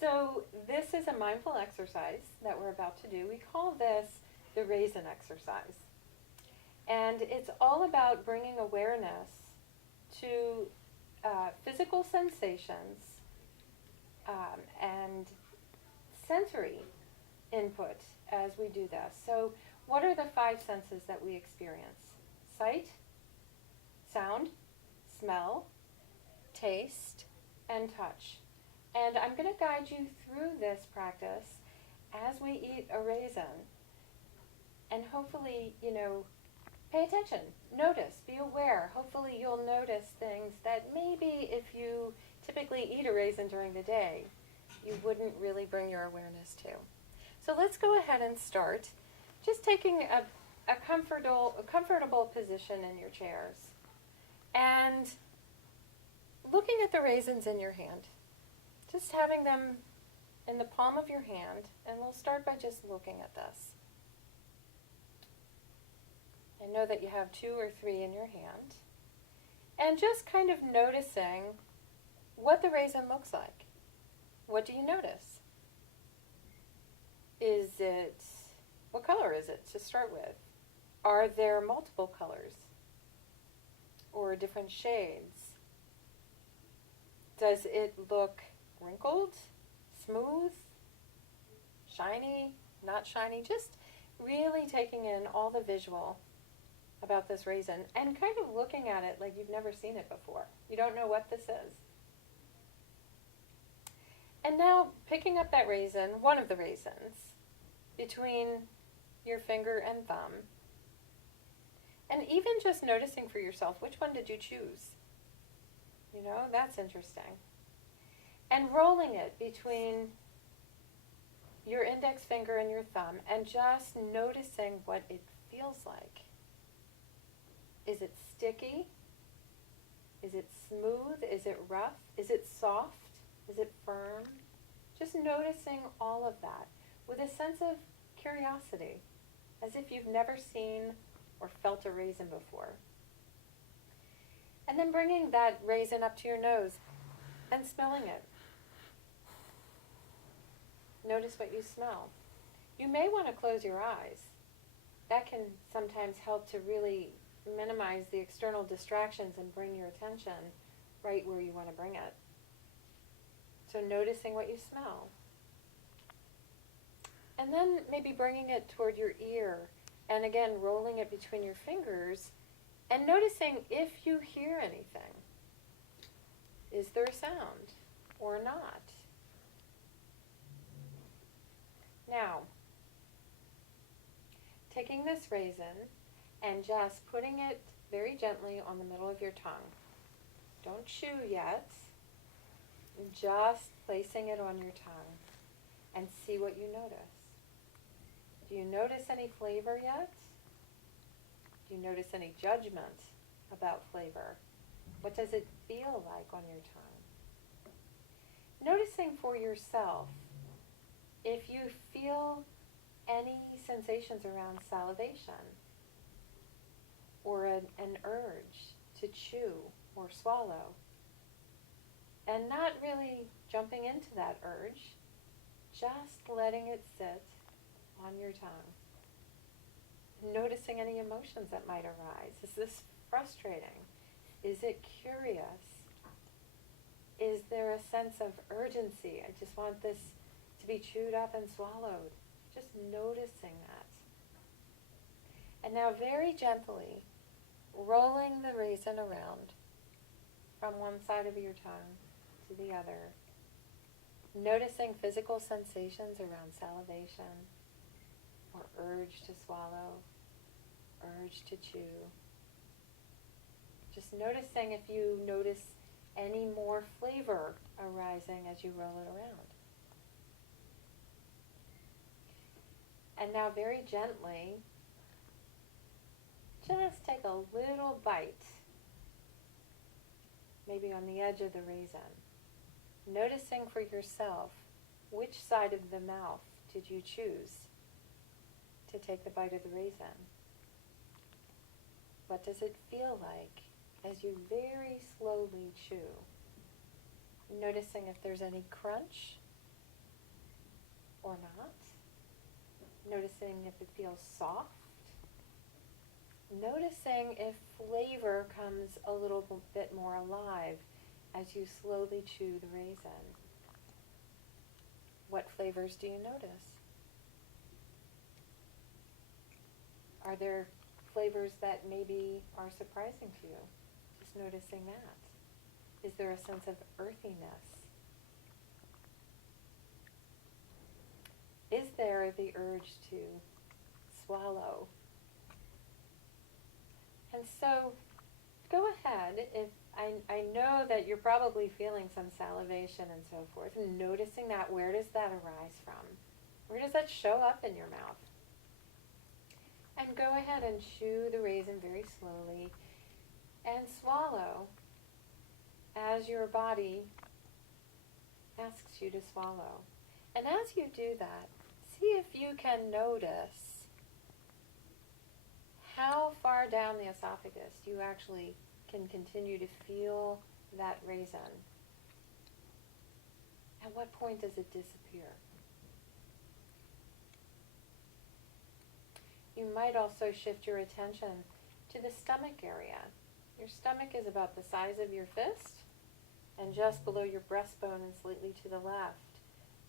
So this is a mindful exercise that we're about to do. We call this the raisin exercise. And it's all about bringing awareness to physical sensations and sensory input as we do this. So what are the five senses that we experience? Sight, sound, smell, taste, and touch. And I'm going to guide you through this practice as we eat a raisin. And hopefully, pay attention, notice, be aware. Hopefully you'll notice things that maybe if you typically eat a raisin during the day, you wouldn't really bring your awareness to. So let's go ahead and start. Just taking a comfortable position in your chairs and looking at the raisins in your hand. Just having them in the palm of your hand, and we'll start by just looking at this. And know that you have 2 or 3 in your hand. And just kind of noticing what the raisin looks like. What do you notice? What color is it to start with? Are there multiple colors? Or different shades? Does it look wrinkled, smooth, shiny, not shiny? Just really taking in all the visual about this raisin and kind of looking at it like you've never seen it before. You don't know what this is. And now picking up that raisin, one of the raisins, between your finger and thumb, and even just noticing for yourself, which one did you choose? That's interesting. And rolling it between your index finger and your thumb and just noticing what it feels like. Is it sticky? Is it smooth? Is it rough? Is it soft? Is it firm? Just noticing all of that with a sense of curiosity, as if you've never seen or felt a raisin before. And then bringing that raisin up to your nose and smelling it. Notice what you smell. You may want to close your eyes. That can sometimes help to really minimize the external distractions and bring your attention right where you want to bring it. So noticing what you smell. And then maybe bringing it toward your ear, and again rolling it between your fingers and noticing if you hear anything. Is there a sound or not? Now, taking this raisin and just putting it very gently on the middle of your tongue. Don't chew yet. Just placing it on your tongue and see what you notice. Do you notice any flavor yet? Do you notice any judgment about flavor? What does it feel like on your tongue? Noticing for yourself if you feel any sensations around salivation or an urge to chew or swallow. And not really jumping into that urge, just letting it sit on your tongue. Noticing any emotions that might arise. Is this frustrating? Is it curious? Is there a sense of urgency? I just want this to be chewed up and swallowed. Just noticing that. And now very gently, rolling the raisin around from one side of your tongue to the other, noticing physical sensations around salivation or urge to swallow, urge to chew. Just noticing if you notice any more flavor arising as you roll it around. And now very gently, just take a little bite, maybe on the edge of the raisin. Noticing for yourself, which side of the mouth did you choose to take the bite of the raisin? What does it feel like as you very slowly chew? Noticing if there's any crunch or not. Noticing if it feels soft. Noticing if flavor comes a little bit more alive as you slowly chew the raisin. What flavors do you notice? Are there flavors that maybe are surprising to you? Just noticing that. Is there a sense of earthiness? Is there the urge to swallow? And so, go ahead. If I know that you're probably feeling some salivation and so forth, and noticing that, where does that arise from? Where does that show up in your mouth? And go ahead and chew the raisin very slowly and swallow as your body asks you to swallow. And as you do that, see if you can notice how far down the esophagus you actually can continue to feel that raisin. At what point does it disappear? You might also shift your attention to the stomach area. Your stomach is about the size of your fist and just below your breastbone and slightly to the left.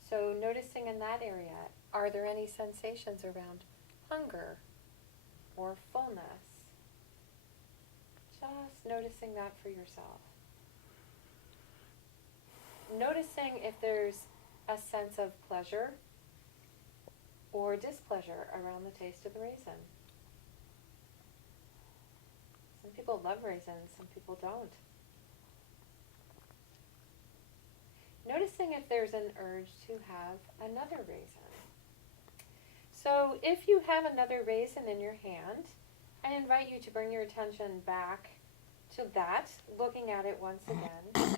So noticing in that area, are there any sensations around hunger or fullness? Just noticing that for yourself. Noticing if there's a sense of pleasure or displeasure around the taste of the raisin. Some people love raisins, some people don't. Noticing if there's an urge to have another raisin. So if you have another raisin in your hand, I invite you to bring your attention back to that, looking at it once again,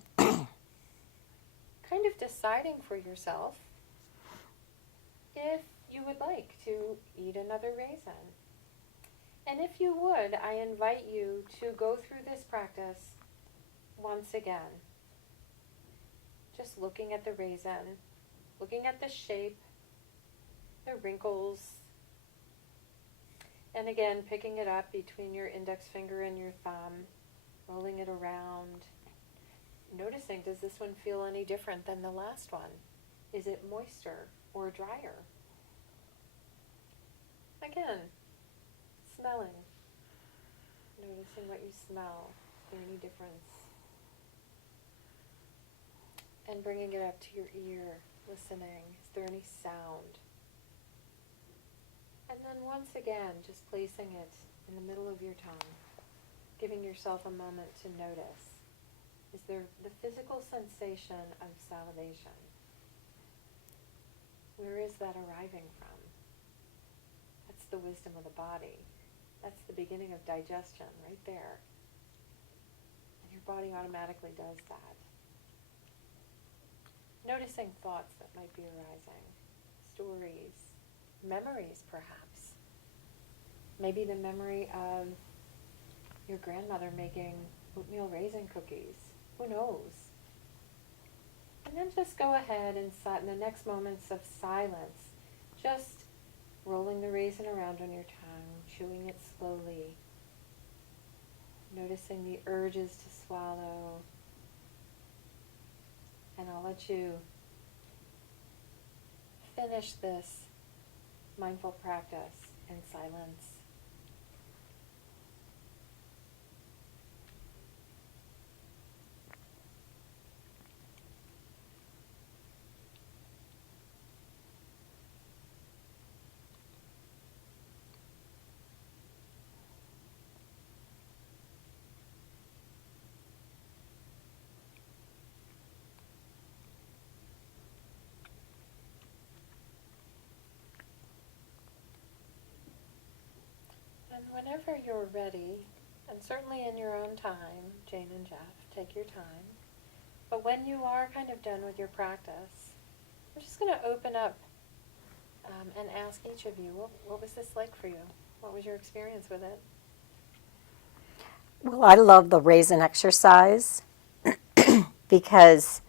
kind of deciding for yourself if you would like to eat another raisin. And if you would, I invite you to go through this practice once again. Just looking at the raisin, looking at the shape, the wrinkles, and again, picking it up between your index finger and your thumb, rolling it around, noticing, does this one feel any different than the last one? Is it moister or drier? Again, smelling, noticing what you smell. Is there any difference? And bringing it up to your ear, listening. Is there any sound? And then once again, just placing it in the middle of your tongue, giving yourself a moment to notice. Is there the physical sensation of salivation? Where is that arriving from? That's the wisdom of the body. That's the beginning of digestion right there. And your body automatically does that. Noticing thoughts that might be arising, stories, memories perhaps. Maybe the memory of your grandmother making oatmeal raisin cookies. Who knows? And then just go ahead and in the next moments of silence, just rolling the raisin around on your tongue, chewing it slowly, noticing the urges to swallow. And I'll let you finish this mindful practice in silence. And whenever you're ready, and certainly in your own time, Jane and Jeff, take your time. But when you are kind of done with your practice, I'm just going to open up and ask each of you, what was this like for you? What was your experience with it? Well, I love the raisin exercise because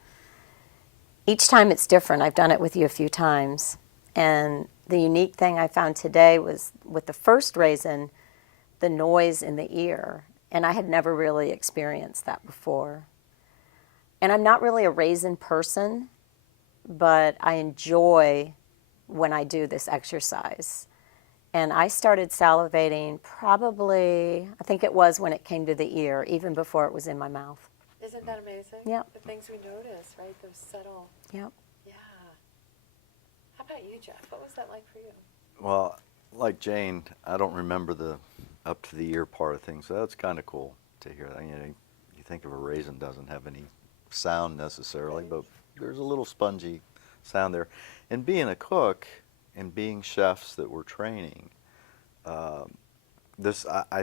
each time it's different. I've done it with you a few times. And the unique thing I found today was with the first raisin, the noise in the ear. And I had never really experienced that before. And I'm not really a raisin person, but I enjoy when I do this exercise. And I started salivating probably, I think it was when it came to the ear, even before it was in my mouth. Isn't that amazing? Yep. The things we notice, right? Those subtle. Yep. Yeah. How about you, Jeff? What was that like for you? Well, like Jane, I don't remember the up to the ear part of things, so that's kind of cool to hear that. You know, you think of a raisin doesn't have any sound necessarily, Right. but there's a little spongy sound there. And being a cook and being chefs that we're training, I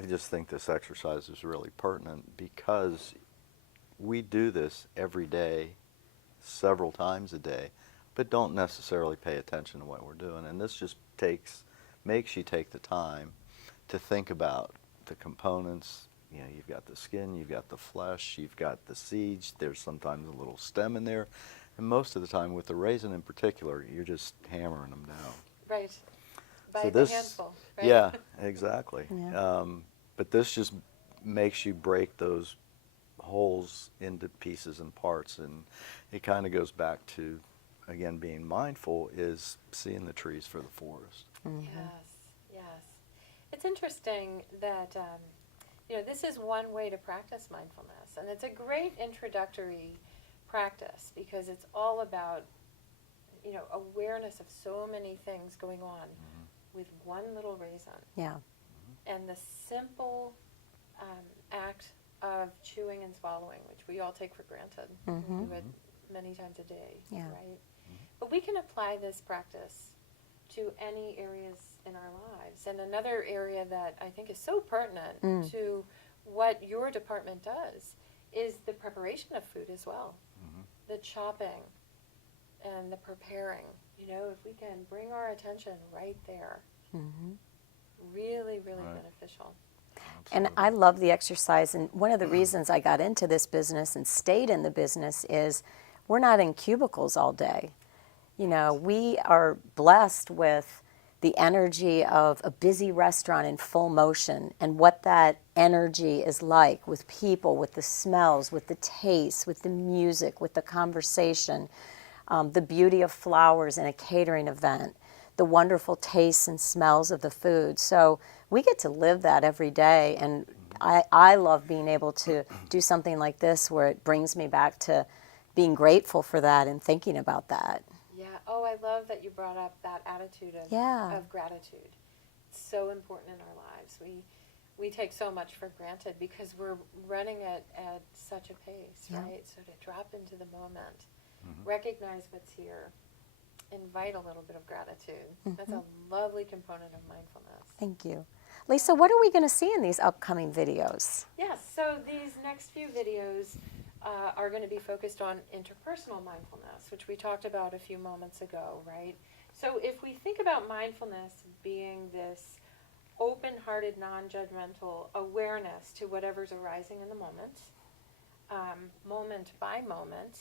just think this exercise is really pertinent because we do this every day, several times a day, but don't necessarily pay attention to what we're doing. And this just makes you take the time to think about the components. You know, you've got the skin, you've got the flesh, you've got the seeds, there's sometimes a little stem in there. And most of the time, with the raisin in particular, you're just hammering them down. Right. By So the this- handful, right? Yeah, exactly. Yeah. But this just makes you break those holes into pieces and parts, and it kind of goes back to, again, being mindful is seeing the trees for the forest. Yes, yes. It's interesting that, this is one way to practice mindfulness. And it's a great introductory practice because it's all about, awareness of so many things going on with one little raisin. Yeah. And the simple act of chewing and swallowing, which we all take for granted. We do it many times a day, Yeah. right? But we can apply this practice to any areas in our lives. And another area that I think is so pertinent to what your department does is the preparation of food as well. The chopping and the preparing. If we can bring our attention right there, really, really Right. beneficial. And I love the exercise. And one of the reasons I got into this business and stayed in the business is we're not in cubicles all day. We are blessed with the energy of a busy restaurant in full motion and what that energy is like with people, with the smells, with the tastes, with the music, with the conversation, the beauty of flowers in a catering event, the wonderful tastes and smells of the food. So we get to live that every day. And I love being able to do something like this where it brings me back to being grateful for that and thinking about that. Yeah. Oh, I love that you brought up that attitude of, Yeah. of gratitude. It's so important in our lives. We take so much for granted because we're running at such a pace, Yeah. right? So to drop into the moment, recognize what's here, invite a little bit of gratitude. That's a lovely component of mindfulness. Thank you. Lisa, what are we going to see in these upcoming videos? Yes, so these next few videos are going to be focused on interpersonal mindfulness, which we talked about a few moments ago, right? So if we think about mindfulness being this open-hearted, non-judgmental awareness to whatever's arising in the moment, moment by moment,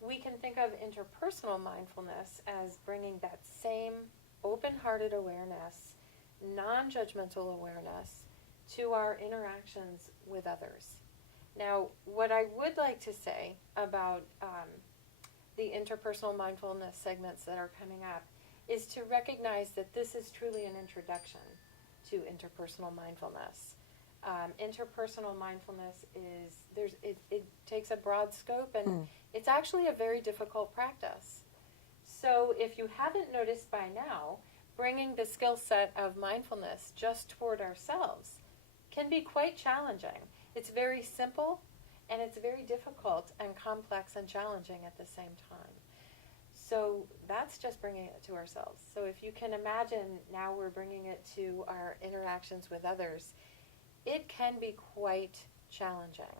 we can think of interpersonal mindfulness as bringing that same open-hearted awareness, non-judgmental awareness to our interactions with others. Now, what I would like to say about the interpersonal mindfulness segments that are coming up is to recognize that this is truly an introduction to interpersonal mindfulness. Interpersonal mindfulness it takes a broad scope, and it's actually a very difficult practice. So if you haven't noticed by now, bringing the skill set of mindfulness just toward ourselves can be quite challenging. It's very simple, and it's very difficult and complex and challenging at the same time. So that's just bringing it to ourselves. So if you can imagine now we're bringing it to our interactions with others, it can be quite challenging.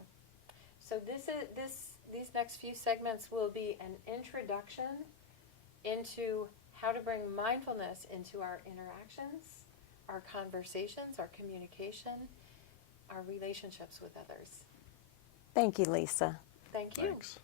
So these next few segments will be an introduction into how to bring mindfulness into our interactions, our conversations, our communication, our relationships with others. Thank you, Lisa. Thank you. Thanks.